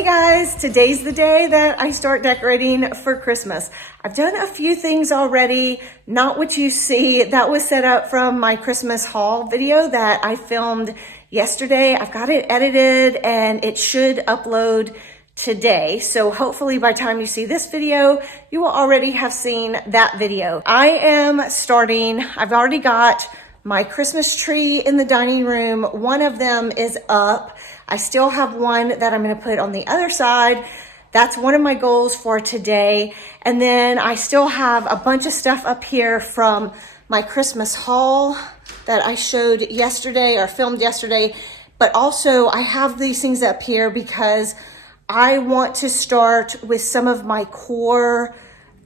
Hey guys, today's the day that I start decorating for Christmas. I've done a few things already, not what you see. That was set up from my Christmas haul video that I filmed yesterday. I've got it edited and it should upload today. So hopefully by the time you see this video, you will already have seen that video. I am starting, I've already got my Christmas tree in the dining room. One of them is up. I still have one that I'm going to put on the other side. That's one of my goals for today. And then I still have a bunch of stuff up here from my Christmas haul that I showed yesterday or filmed yesterday. But also I have these things up here because I want to start with some of my core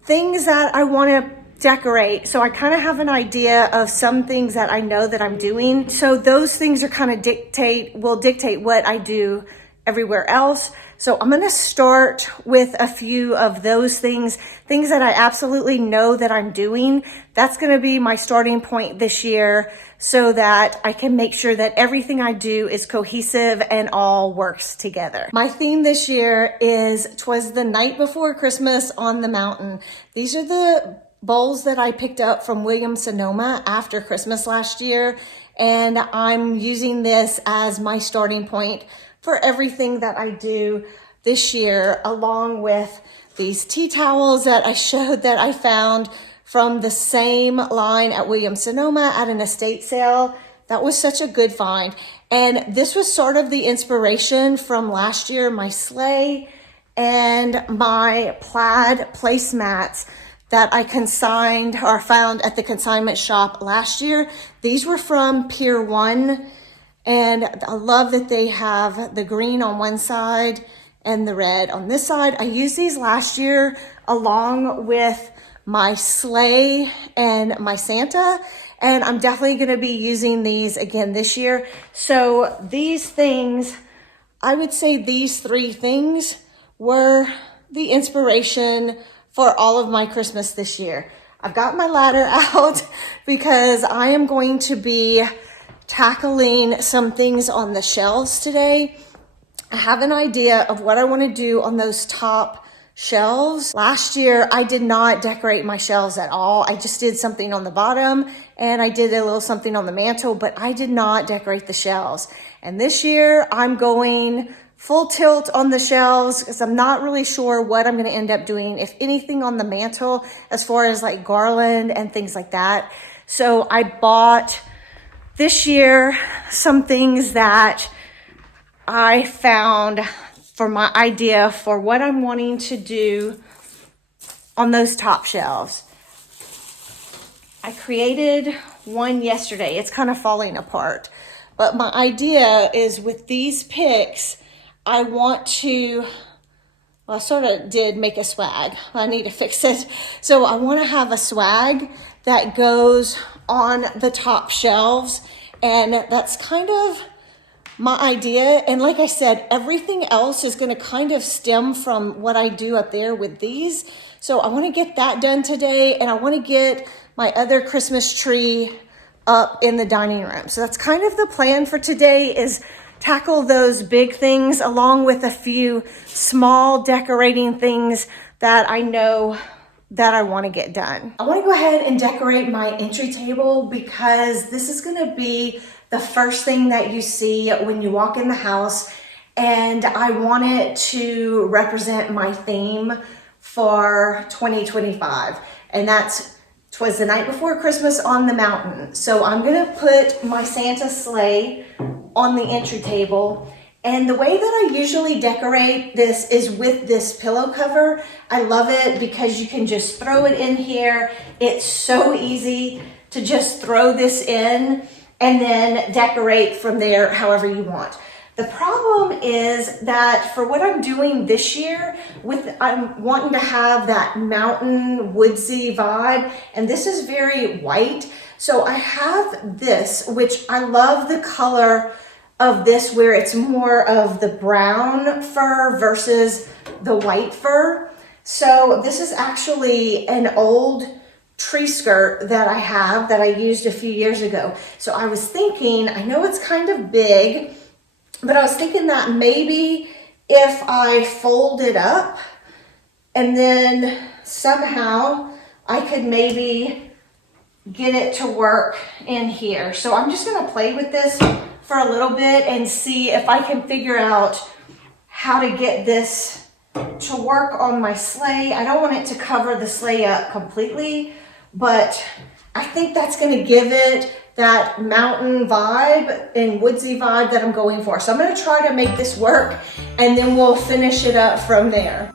things that I want to decorate. So I kind of have an idea of some things that I know that I'm doing. So those things are kind of will dictate what I do everywhere else. So I'm going to start with a few of those things that I absolutely know that I'm doing. That's going to be my starting point this year so that I can make sure that everything I do is cohesive and all works together. My theme this year is "'Twas the Night Before Christmas on the Mountain." These are the bowls that I picked up from Williams-Sonoma after Christmas last year, and I'm using this as my starting point for everything that I do this year, along with these tea towels that I showed that I found from the same line at Williams-Sonoma at an estate sale. That was such a good find. And this was sort of the inspiration from last year, my sleigh and my plaid placemats that I consigned or found at the consignment shop last year. These were from Pier 1, and I love that they have the green on one side and the red on this side. I used these last year along with my sleigh and my Santa, and I'm definitely gonna be using these again this year. So these things, I would say these three things were the inspiration for all of my Christmas this year. I've got my ladder out because I am going to be tackling some things on the shelves today. I have an idea of what I want to do on those top shelves. Last year, I did not decorate my shelves at all. I just did something on the bottom and I did a little something on the mantle, but I did not decorate the shelves. And this year, I'm going full tilt on the shelves because I'm not really sure what I'm going to end up doing, if anything, on the mantle as far as like garland and things like that. So I bought this year some things that I found for my idea for what I'm wanting to do on those top shelves. I created one yesterday. It's kind of falling apart, but my idea is with these picks, I want to, well, I sort of did make a swag. I need to fix it. So I want to have a swag that goes on the top shelves. And that's kind of my idea. And like I said, everything else is going to kind of stem from what I do up there with these. So I want to get that done today. And I want to get my other Christmas tree up in the dining room. So that's kind of the plan for today, is tackle those big things along with a few small decorating things that I know that I want to get done. I want to go ahead and decorate my entry table because this is going to be the first thing that you see when you walk in the house, and I want it to represent my theme for 2025, and that's "'Twas the Night Before Christmas on the Mountain." So I'm going to put my Santa sleigh on the entry table. And the way that I usually decorate this is with this pillow cover. I love it because you can just throw it in here. It's so easy to just throw this in and then decorate from there however you want. The problem is that for what I'm doing this year, I'm wanting to have that mountain woodsy vibe, and this is very white. So I have this, which I love the color of this, where it's more of the brown fur versus the white fur. So this is actually an old tree skirt that I have that I used a few years ago. So I was thinking, I know it's kind of big, but I was thinking that maybe if I fold it up and then somehow I could maybe get it to work in here. So I'm just gonna play with this for a little bit and see if I can figure out how to get this to work on my sleigh. I don't want it to cover the sleigh up completely, but I think that's gonna give it that mountain vibe and woodsy vibe that I'm going for. So I'm gonna try to make this work and then we'll finish it up from there.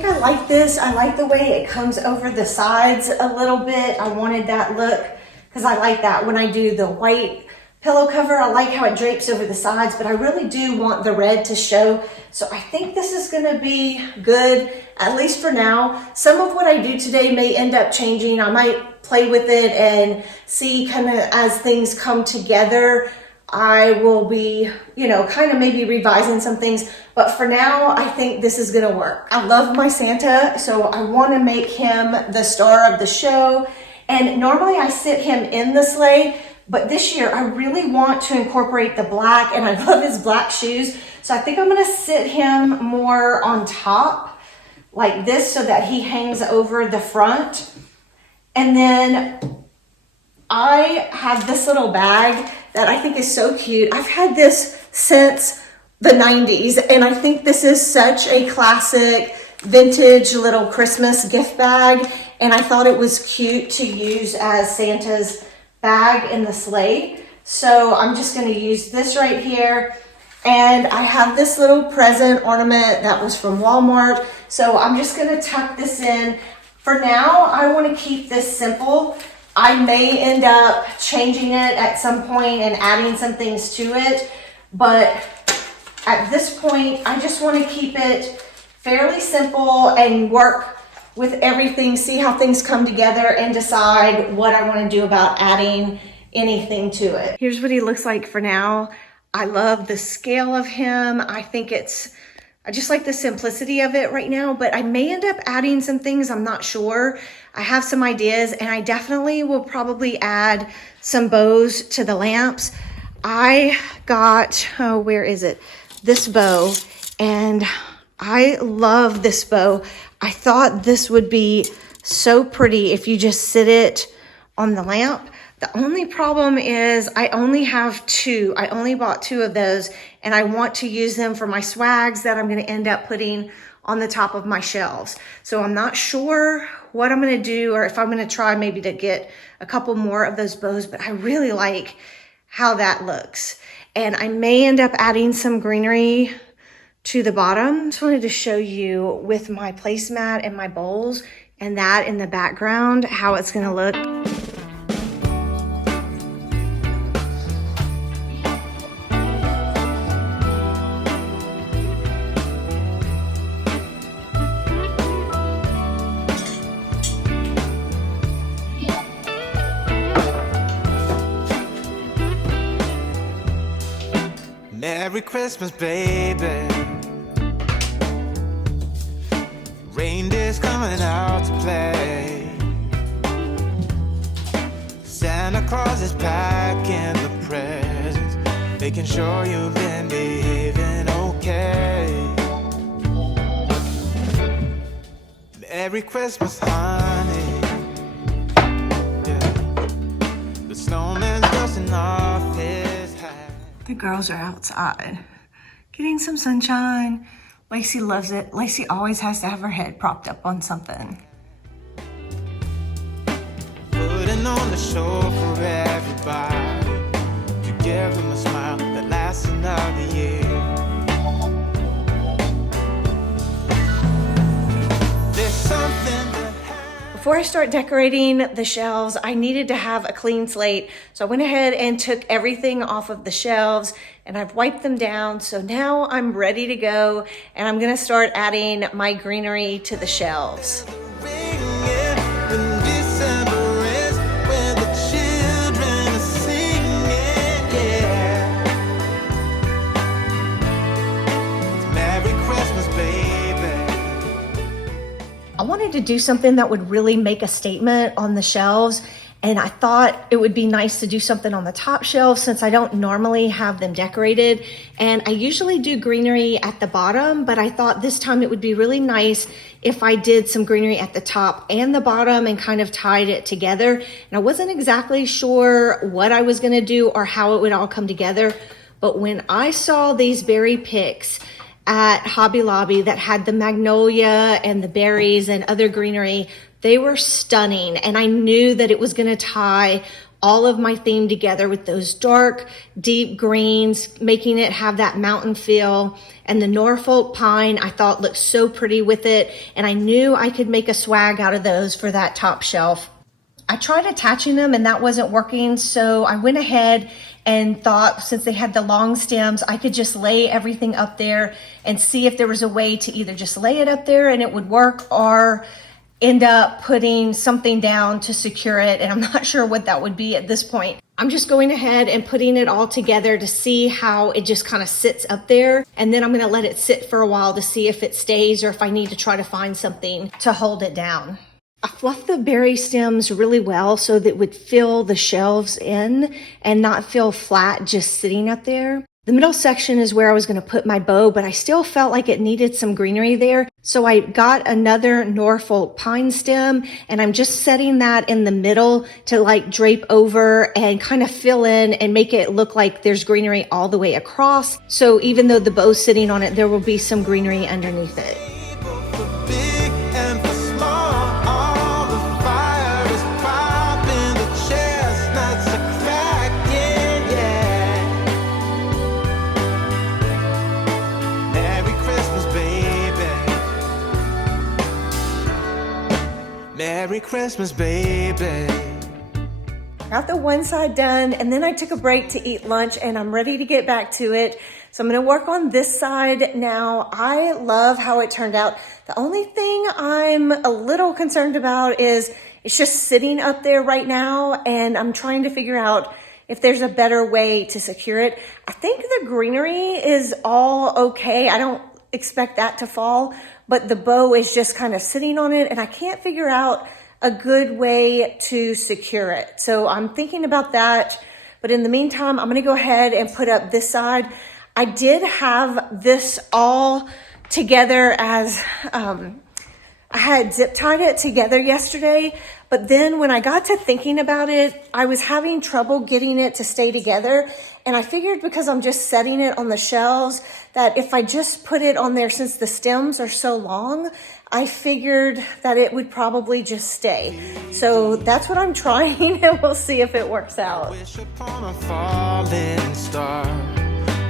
I like this. I like the way it comes over the sides a little bit. I wanted that look because I like that when I do the white pillow cover. I like how it drapes over the sides, but I really do want the red to show. So I think this is going to be good, at least for now. Some of what I do today may end up changing. I might play with it and see kind of as things come together. I will be, kind of maybe revising some things, but for now, I think this is gonna work. I love my Santa, so I wanna make him the star of the show. And normally I sit him in the sleigh, but this year I really want to incorporate the black, and I love his black shoes. So I think I'm gonna sit him more on top, like this, so that he hangs over the front. And then I have this little bag that I think is so cute. I've had this since the 90s, and I think this is such a classic vintage little Christmas gift bag, and I thought it was cute to use as Santa's bag in the sleigh. So I'm just gonna use this right here, and I have this little present ornament that was from Walmart, so I'm just gonna tuck this in. For now, I wanna keep this simple. I may end up changing it at some point and adding some things to it, but at this point, I just want to keep it fairly simple and work with everything, see how things come together, and decide what I want to do about adding anything to it. Here's what he looks like for now. I love the scale of him. I just like the simplicity of it right now, but I may end up adding some things. I'm not sure. I have some ideas, and I definitely will probably add some bows to the lamps. I got, where is it? This bow, and I love this bow. I thought this would be so pretty if you just sit it on the lamp. The only problem is I only have two. I only bought two of those, and I want to use them for my swags that I'm going to end up putting on the top of my shelves. So I'm not sure what I'm going to do, or if I'm going to try maybe to get a couple more of those bows, but I really like how that looks. And I may end up adding some greenery to the bottom. Just wanted to show you with my placemat and my bowls and that in the background, how it's going to look. Merry Christmas, baby. Reindeer's coming out to play. Santa Claus is packing the presents, making sure you've been behaving okay. Merry Christmas, honey. Yeah. The snowman's dusting off his hat. The girls are outside getting some sunshine. Lacey loves it. Lacey always has to have her head propped up on something. Putting on the show for everybody, to give them a smile that lasts another year. There's something that Before I start decorating the shelves, I needed to have a clean slate. So I went ahead and took everything off of the shelves, and I've wiped them down. So now I'm ready to go, and I'm gonna start adding my greenery to the shelves. when December is, when I wanted to do something that would really make a statement on the shelves. And I thought it would be nice to do something on the top shelf since I don't normally have them decorated. And I usually do greenery at the bottom, but I thought this time it would be really nice if I did some greenery at the top and the bottom and kind of tied it together. And I wasn't exactly sure what I was gonna do or how it would all come together. But when I saw these berry picks at Hobby Lobby that had the magnolia and the berries and other greenery, they were stunning, and I knew that it was gonna tie all of my theme together with those dark, deep greens, making it have that mountain feel. And the Norfolk pine, I thought looked so pretty with it, and I knew I could make a swag out of those for that top shelf. I tried attaching them and that wasn't working, so I went ahead and thought since they had the long stems, I could just lay everything up there and see if there was a way to either just lay it up there and it would work, or end up putting something down to secure it, and I'm not sure what that would be at this point. I'm just going ahead and putting it all together to see how it just kind of sits up there, and then I'm gonna let it sit for a while to see if it stays or if I need to try to find something to hold it down. I fluffed the berry stems really well so that it would fill the shelves in and not feel flat just sitting up there. The middle section is where I was going to put my bow, but I still felt like it needed some greenery there. So I got another Norfolk pine stem and I'm just setting that in the middle to like drape over and kind of fill in and make it look like there's greenery all the way across. So even though the bow's sitting on it, there will be some greenery underneath it. Merry Christmas, baby. Got the one side done, and then I took a break to eat lunch, and I'm ready to get back to it. So I'm gonna work on this side now. I love how it turned out. The only thing I'm a little concerned about is it's just sitting up there right now, and I'm trying to figure out if there's a better way to secure it. I think the greenery is all okay. I don't expect that to fall, but the bow is just kind of sitting on it, and I can't figure out a good way to secure it. So I'm thinking about that, but in the meantime, I'm gonna go ahead and put up this side. I did have this all together as, I had zip tied it together yesterday, but then when I got to thinking about it, I was having trouble getting it to stay together. And I figured because I'm just setting it on the shelves that if I just put it on there, since the stems are so long, I figured that it would probably just stay. So that's what I'm trying, and we'll see if it works out. Wish upon a falling star,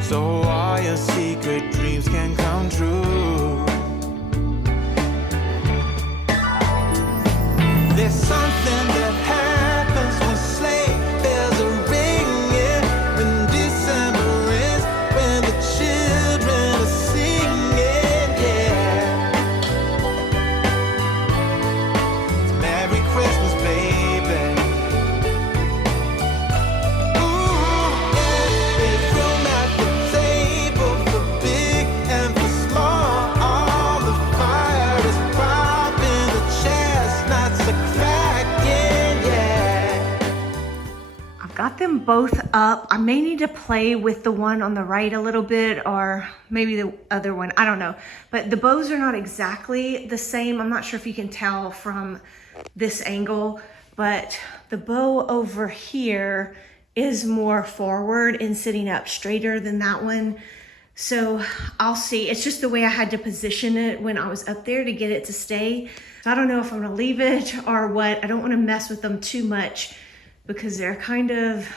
so all your secret dreams can come true. There's something that happens when sleigh bells are ringing, when December is, when the children are singing, yeah. Merry Christmas, baby. Ooh, yeah. There's room at the table for big and for small. All the fire is popping, the chestnuts are cracking, yeah. I've got them both up. I may need to play with the one on the right a little bit, or maybe the other one, I don't know. But the bows are not exactly the same. I'm not sure if you can tell from this angle, but the bow over here is more forward and sitting up straighter than that one. So I'll see. It's just the way I had to position it when I was up there to get it to stay. So I don't know if I'm gonna leave it or what. I don't wanna mess with them too much because they're kind of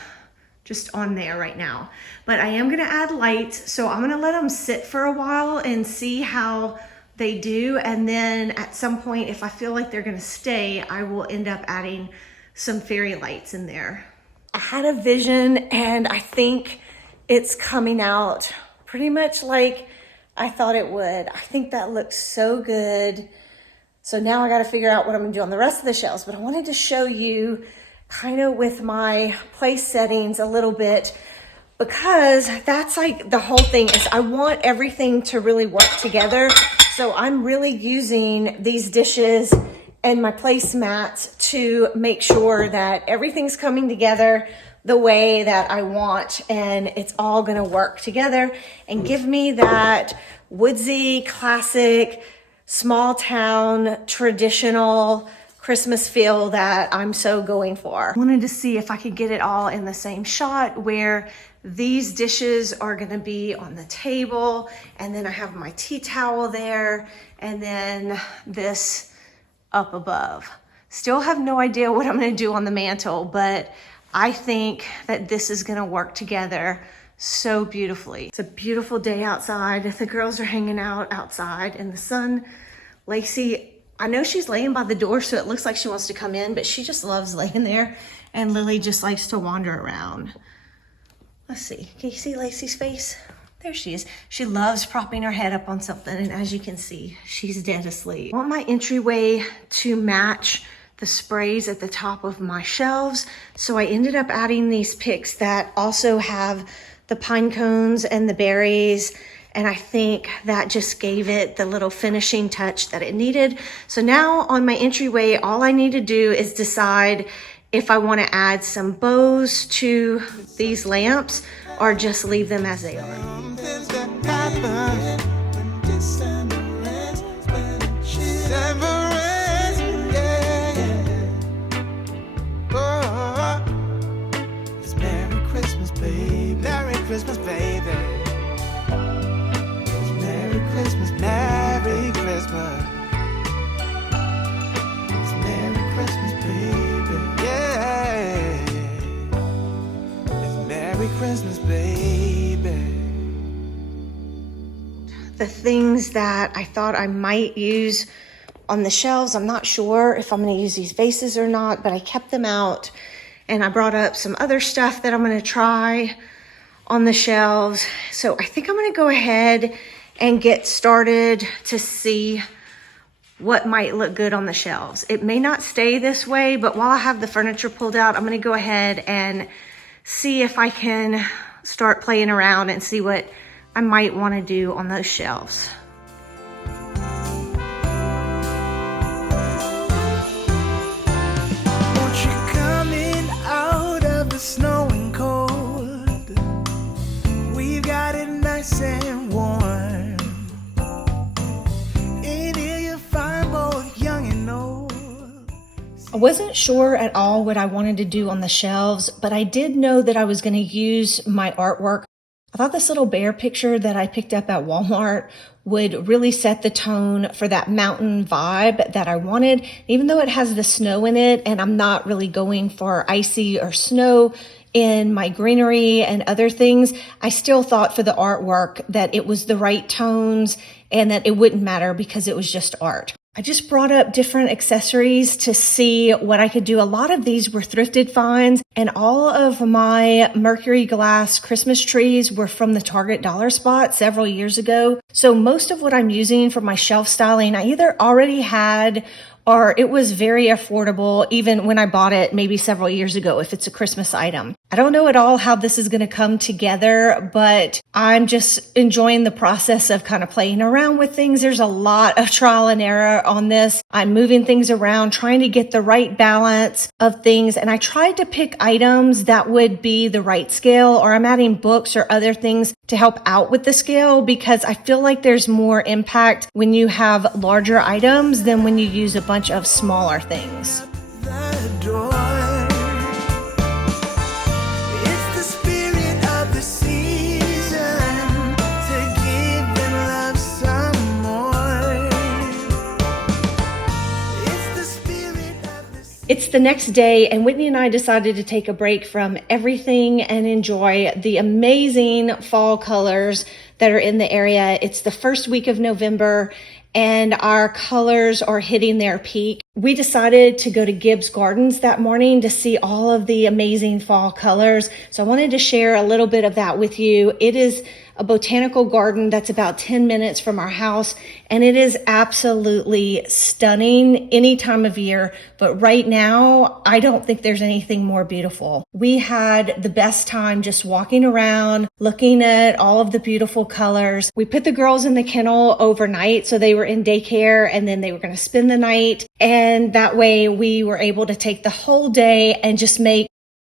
just on there right now. But I am gonna add lights, so I'm gonna let them sit for a while and see how they do. And then at some point, if I feel like they're gonna stay, I will end up adding some fairy lights in there. I had a vision and I think it's coming out pretty much like I thought it would. I think that looks so good. So now I gotta figure out what I'm gonna do on the rest of the shelves, but I wanted to show you kind of with my place settings a little bit, because that's like the whole thing is I want everything to really work together. So I'm really using these dishes and my placemats to make sure that everything's coming together the way that I want, and it's all gonna work together and give me that woodsy, classic, small town, traditional Christmas feel that I'm so going for. I wanted to see if I could get it all in the same shot where these dishes are gonna be on the table, and then I have my tea towel there, and then this up above. Still have no idea what I'm gonna do on the mantle, but I think that this is gonna work together so beautifully. It's a beautiful day outside. The girls are hanging out outside in the sun. Lacey, I know she's laying by the door, so it looks like she wants to come in, but she just loves laying there. And Lily just likes to wander around. Let's see, can you see Lacey's face? There she is. She loves propping her head up on something, and as you can see, she's dead asleep. I want my entryway to match the sprays at the top of my shelves, so I ended up adding these picks that also have the pine cones and the berries, and I think that just gave it the little finishing touch that it needed. So now on my entryway, all I need to do is decide if I want to add some bows to these lamps or just leave them as they are. Something's that happens when December ends, when December ends, yeah. Oh, it's Merry Christmas, baby. Merry Christmas, baby. It's Merry Christmas, Merry Christmas. It's Merry Christmas, baby. Yeah. It's Merry Christmas, baby. The things that I thought I might use on the shelves, I'm not sure if I'm going to use these vases or not, but I kept them out, and I brought up some other stuff that I'm going to try on the shelves. So I think I'm going to go ahead and get started to see what might look good on the shelves. It may not stay this way, but while I have the furniture pulled out, I'm going to go ahead and see if I can start playing around and see what I might want to do on those shelves. Won't you come in out of the snow and cold? We've got it nice and warm. In here you'll find both young and old. I wasn't sure at all what I wanted to do on the shelves, but I did know that I was going to use my artwork. I thought this little bear picture that I picked up at Walmart would really set the tone for that mountain vibe that I wanted, even though it has the snow in it, and I'm not really going for icy or snow in my greenery and other things. I still thought for the artwork that it was the right tones and that it wouldn't matter because it was just art. I just brought up different accessories to see what I could do. A lot of these were thrifted finds, and all of my mercury glass Christmas trees were from the Target dollar spot several years ago. So most of what I'm using for my shelf styling, I either already had or it was very affordable even when I bought it maybe several years ago if it's a Christmas item. I don't know at all how this is going to come together, but I'm just enjoying the process of kind of playing around with things. There's a lot of trial and error on this. I'm moving things around, trying to get the right balance of things, and I tried to pick items that would be the right scale, or I'm adding books or other things to help out with the scale because I feel like there's more impact when you have larger items than when you use a bunch of smaller things. The door. It's the spirit of the season to give and love some more. It's the spirit of the season. It's the next day, and Whitney and I decided to take a break from everything and enjoy the amazing fall colors that are in the area. It's the first week of November, and our colors are hitting their peak. We decided to go to Gibbs Gardens that morning to see all of the amazing fall colors. So I wanted to share a little bit of that with you. It is a botanical garden that's about 10 minutes from our house, and it is absolutely stunning any time of year. But right now, I don't think there's anything more beautiful. We had the best time just walking around, looking at all of the beautiful colors. We put the girls in the kennel overnight, so they were in daycare, and then they were going to spend the night. And that way we were able to take the whole day and just make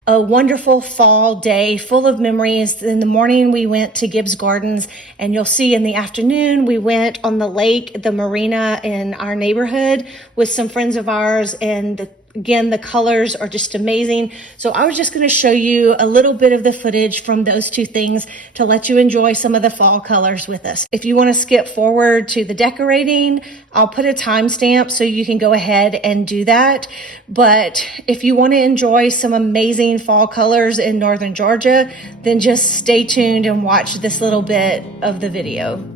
a wonderful fall day full of memories. In the morning, we went to Gibbs Gardens, and you'll see in the afternoon, we went on the lake, the marina in our neighborhood with some friends of ours, and again, the colors are just amazing. So I was just going to show you a little bit of the footage from those two things to let you enjoy some of the fall colors with us. If you want to skip forward to the decorating, I'll put a timestamp so you can go ahead and do that. But if you want to enjoy some amazing fall colors in Northern Georgia, then just stay tuned and watch this little bit of the video.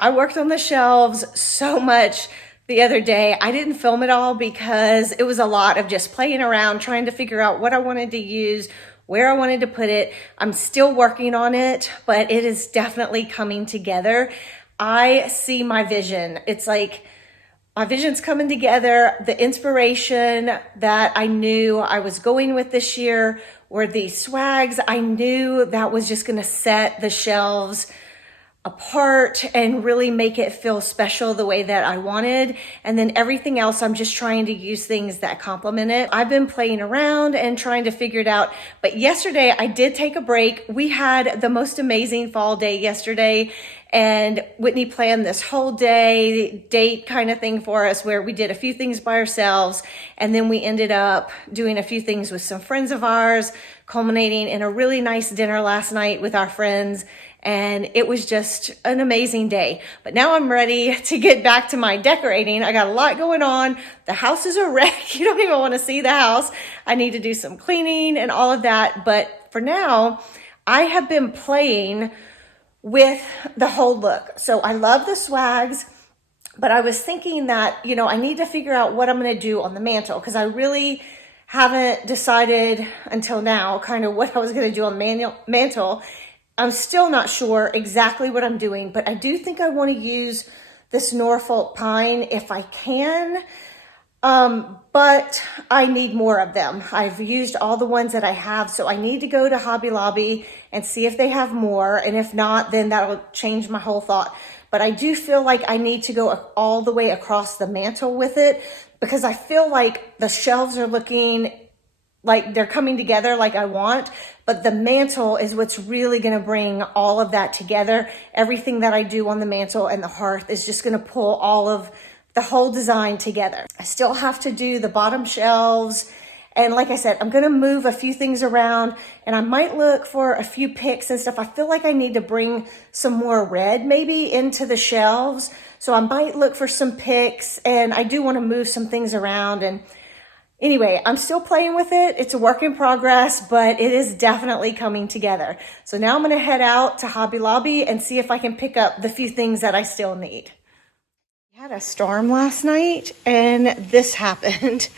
I worked on the shelves so much the other day. I didn't film it all because it was a lot of just playing around, trying to figure out what I wanted to use, where I wanted to put it. I'm still working on it, but it is definitely coming together. I see my vision. It's like my vision's coming together. The inspiration that I knew I was going with this year were these swags. I knew that was just gonna set the shelves apart and really make it feel special the way that I wanted. And then everything else, I'm just trying to use things that complement it. I've been playing around and trying to figure it out. But yesterday I did take a break. We had the most amazing fall day yesterday, and Whitney planned this whole day date kind of thing for us where we did a few things by ourselves, and then we ended up doing a few things with some friends of ours, culminating in a really nice dinner last night with our friends. And it was just an amazing day. But now I'm ready to get back to my decorating. I got a lot going on. The house is a wreck. You don't even want to see the house. I need to do some cleaning and all of that. But for now, I have been playing with the whole look. So I love the swags, but I was thinking that, you know, I need to figure out what I'm going to do on the mantle, because I really haven't decided until now kind of what I was going to do on the mantle. I'm still not sure exactly what I'm doing, but I do think I want to use this Norfolk pine if I can, but I need more of them. I've used all the ones that I have, so I need to go to Hobby Lobby and see if they have more, and if not, then that'll change my whole thought. But I do feel like I need to go all the way across the mantle with it, because I feel like the shelves are looking like they're coming together like I want, but the mantle is what's really gonna bring all of that together. Everything that I do on the mantle and the hearth is just gonna pull all of the whole design together. I still have to do the bottom shelves. And like I said, I'm gonna move a few things around, and I might look for a few picks and stuff. I feel like I need to bring some more red maybe into the shelves. So I might look for some picks, and I do wanna move some things around. And anyway, I'm still playing with it. It's a work in progress, but it is definitely coming together. So now I'm gonna head out to Hobby Lobby and see if I can pick up the few things that I still need. We had a storm last night, and this happened.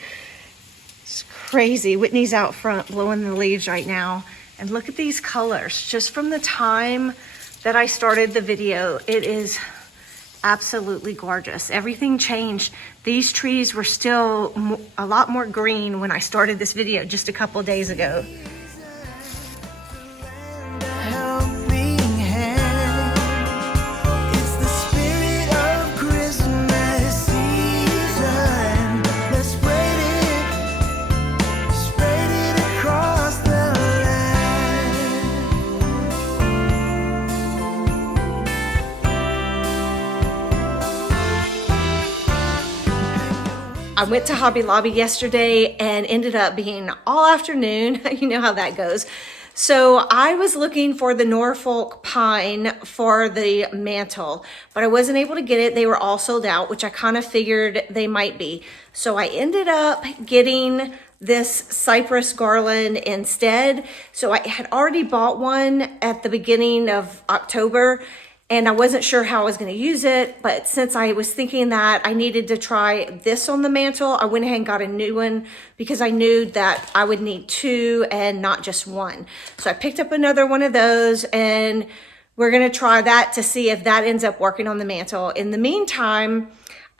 It's crazy. Whitney's out front blowing the leaves right now. And look at these colors. Just from the time that I started the video, it is absolutely gorgeous. Everything changed. These trees were still a lot more green when I started this video just a couple days ago. I went to Hobby Lobby yesterday and ended up being all afternoon. You know how that goes. So I was looking for the Norfolk pine for the mantle, but I wasn't able to get it. They were all sold out, which I kind of figured they might be. So I ended up getting this cypress garland instead. So I had already bought one at the beginning of October, and I wasn't sure how I was going to use it, but since I was thinking that I needed to try this on the mantle, I went ahead and got a new one because I knew that I would need two and not just one. So I picked up another one of those, and we're going to try that to see if that ends up working on the mantle. In the meantime,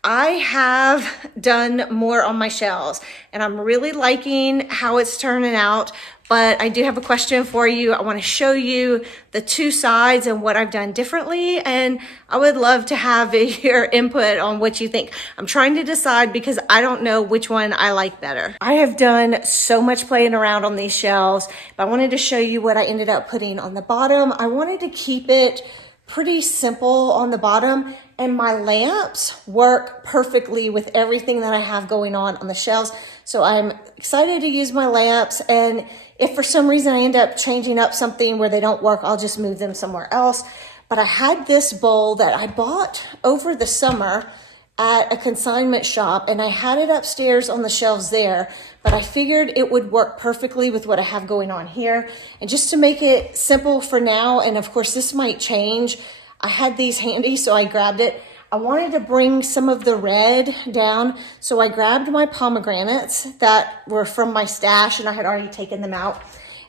I have done more on my shelves, and I'm really liking how it's turning out. But I do have a question for you. I want to show you the two sides and what I've done differently, and I would love to have your input on what you think. I'm trying to decide because I don't know which one I like better. I have done so much playing around on these shelves, but I wanted to show you what I ended up putting on the bottom. I wanted to keep it pretty simple on the bottom, and my lamps work perfectly with everything that I have going on the shelves. So I'm excited to use my lamps, and if for some reason I end up changing up something where they don't work, I'll just move them somewhere else. But I had this bowl that I bought over the summer at a consignment shop, and I had it upstairs on the shelves there, but I figured it would work perfectly with what I have going on here. And just to make it simple for now, and of course this might change, I had these handy, so I grabbed it. I wanted to bring some of the red down, so I grabbed my pomegranates that were from my stash, and I had already taken them out.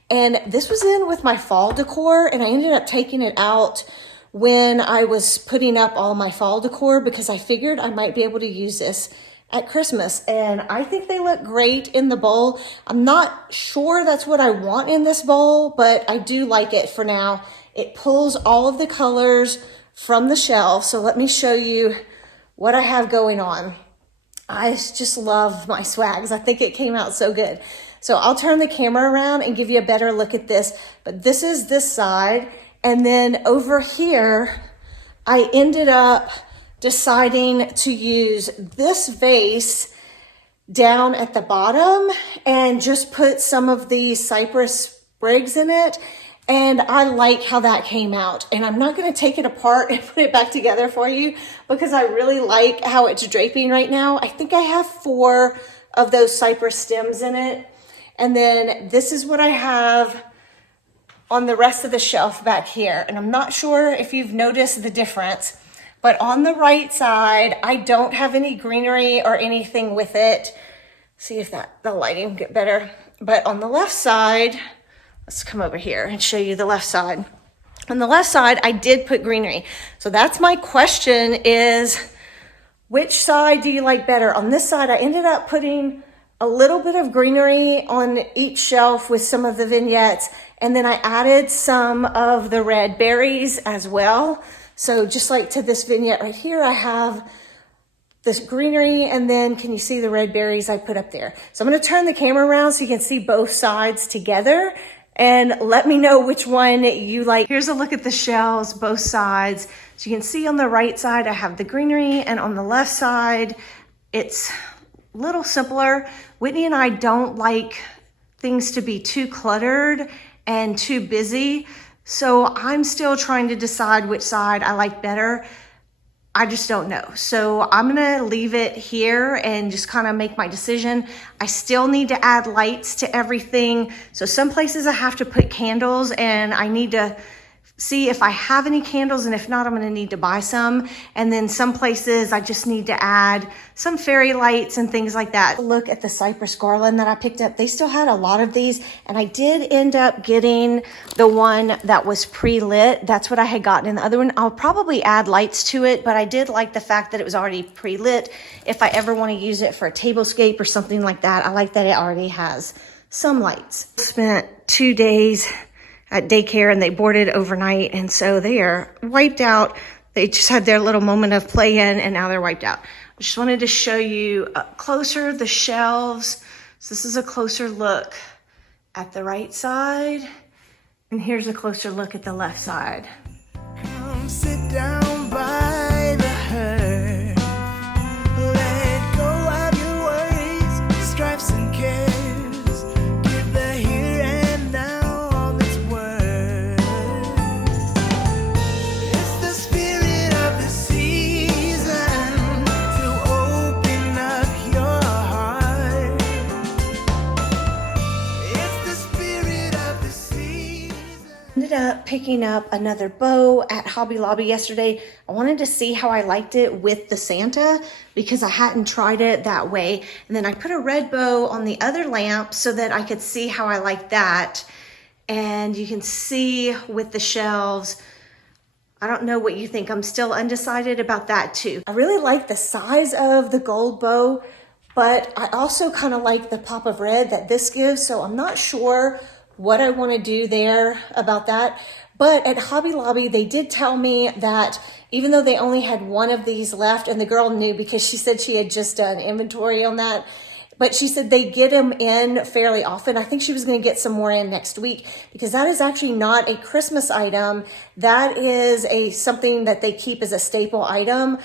And this was in with my fall decor, and I ended up taking it out when I was putting up all my fall decor because I figured I might be able to use this at Christmas. And I think they look great in the bowl. I'm not sure that's what I want in this bowl, but I do like it for now. It pulls all of the colors from the shelf. So let me show you what I have going on. I just love my swags. I think it came out so good. So I'll turn the camera around and give you a better look at this. But this is this side. And then over here, I ended up deciding to use this vase down at the bottom and just put some of the cypress sprigs in it. And I like how that came out. And I'm not going to take it apart and put it back together for you because I really like how it's draping right now. I think I have 4 of those cypress stems in it. And then this is what I have on the rest of the shelf back here. And I'm not sure if you've noticed the difference, but on the right side, I don't have any greenery or anything with it. See if the lighting will get better. But on the left side, let's come over here and show you the left side. On the left side, I did put greenery. So that's my question is, which side do you like better? On this side, I ended up putting a little bit of greenery on each shelf with some of the vignettes. And then I added some of the red berries as well. So just like to this vignette right here, I have this greenery, and then can you see the red berries I put up there? So I'm gonna turn the camera around so you can see both sides together and let me know which one you like. Here's a look at the shelves, both sides. So you can see on the right side, I have the greenery, and on the left side, it's a little simpler. Whitney and I don't like things to be too cluttered and too busy. So I'm still trying to decide which side I like better. I just don't know. So I'm gonna leave it here and just kind of make my decision. I still need to add lights to everything. So some places I have to put candles, and I need to see if I have any candles, and if not, I'm gonna need to buy some. And then some places I just need to add some fairy lights and things like that. Look at the cypress garland that I picked up. They still had a lot of these, and I did end up getting the one that was pre-lit. That's what I had gotten in the other one. I'll probably add lights to it, but I did like the fact that it was already pre-lit. If I ever wanna use it for a tablescape or something like that, I like that it already has some lights. Spent 2 days at daycare, and they boarded overnight, and so they are wiped out. They just had their little moment of play in, and now they're wiped out. I just wanted to show you closer the shelves. So this is a closer look at the right side, and here's a closer look at the left side. Come sit down by the hearth. Let go of your worries, stripes and cares. Give the here and now all that's worth. It's the spirit of the season to open up your heart. It's the spirit of the season. Ended up picking up another bow at Hobby Lobby yesterday. I wanted to see how I liked it with the Santa because I hadn't tried it that way. And then I put a red bow on the other lamp so that I could see how I liked that. And you can see with the shelves, I don't know what you think. I'm still undecided about that too. I really like the size of the gold bow, but I also kind of like the pop of red that this gives. So I'm not sure what I want to do there about that. But at Hobby Lobby, they did tell me that even though they only had one of these left, and the girl knew because she said she had just done inventory on that, but she said they get them in fairly often. I think she was going to get some more in next week because that is actually not a Christmas item. That is something that they keep as a staple item,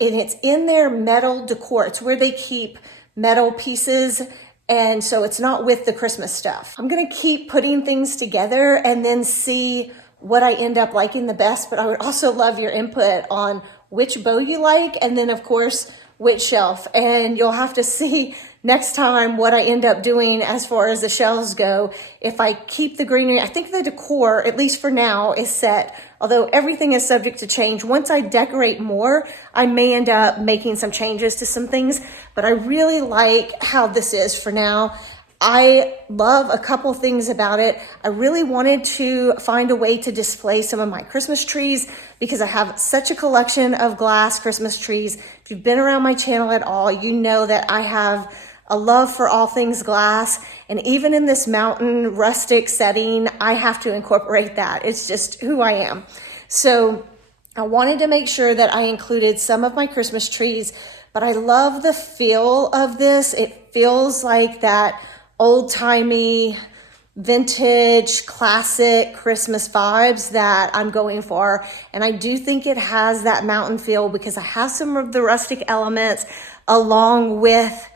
and it's in their metal decor. It's where they keep metal pieces. And so it's not with the Christmas stuff. I'm gonna keep putting things together and then see what I end up liking the best, but I would also love your input on which bow you like, and then of course, which shelf. And you'll have to see next time what I end up doing as far as the shelves go. If I keep the greenery, I think the decor, at least for now, is set. Although everything is subject to change. Once I decorate more, I may end up making some changes to some things, but I really like how this is for now. I love a couple things about it. I really wanted to find a way to display some of my Christmas trees because I have such a collection of glass Christmas trees. If you've been around my channel at all, you know that I have a love for all things glass. And even in this mountain rustic setting, I have to incorporate that. It's just who I am. So I wanted to make sure that I included some of my Christmas trees, but I love the feel of this. It feels like that old-timey, vintage, classic Christmas vibes that I'm going for. And I do think it has that mountain feel because I have some of the rustic elements along with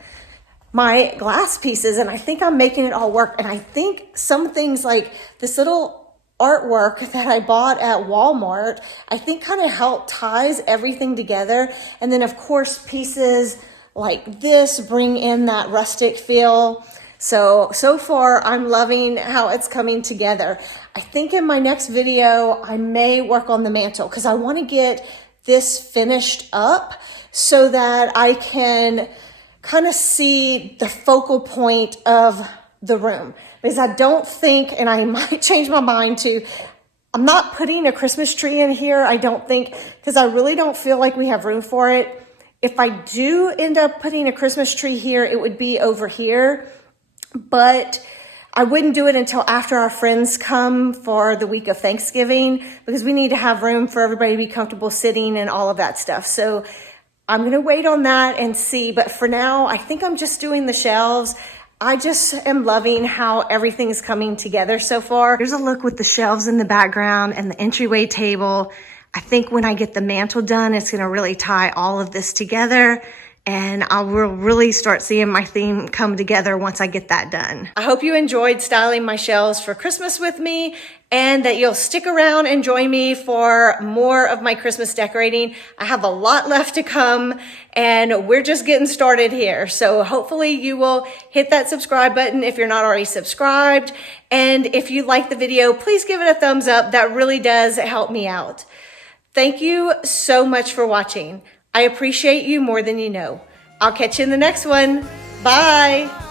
my glass pieces, and I think I'm making it all work. And I think some things like this little artwork that I bought at Walmart, I think kind of ties everything together. And then of course pieces like this bring in that rustic feel. So far I'm loving how it's coming together. I think in my next video, I may work on the mantle because I want to get this finished up so that I can kind of see the focal point of the room, because I don't think, and I might change my mind too, I'm not putting a Christmas tree in here, I don't think, because I really don't feel like we have room for it. If I do end up putting a Christmas tree here, it would be over here, but I wouldn't do it until after our friends come for the week of Thanksgiving, because we need to have room for everybody to be comfortable sitting and all of that stuff. So I'm gonna wait on that and see, but for now, I think I'm just doing the shelves. I just am loving how everything's coming together so far. Here's a look with the shelves in the background and the entryway table. I think when I get the mantle done, it's gonna really tie all of this together, and I will really start seeing my theme come together once I get that done. I hope you enjoyed styling my shelves for Christmas with me, and that you'll stick around and join me for more of my Christmas decorating. I have a lot left to come, and we're just getting started here. So hopefully you will hit that subscribe button if you're not already subscribed. And if you like the video, please give it a thumbs up. That really does help me out. Thank you so much for watching. I appreciate you more than you know. I'll catch you in the next one. Bye.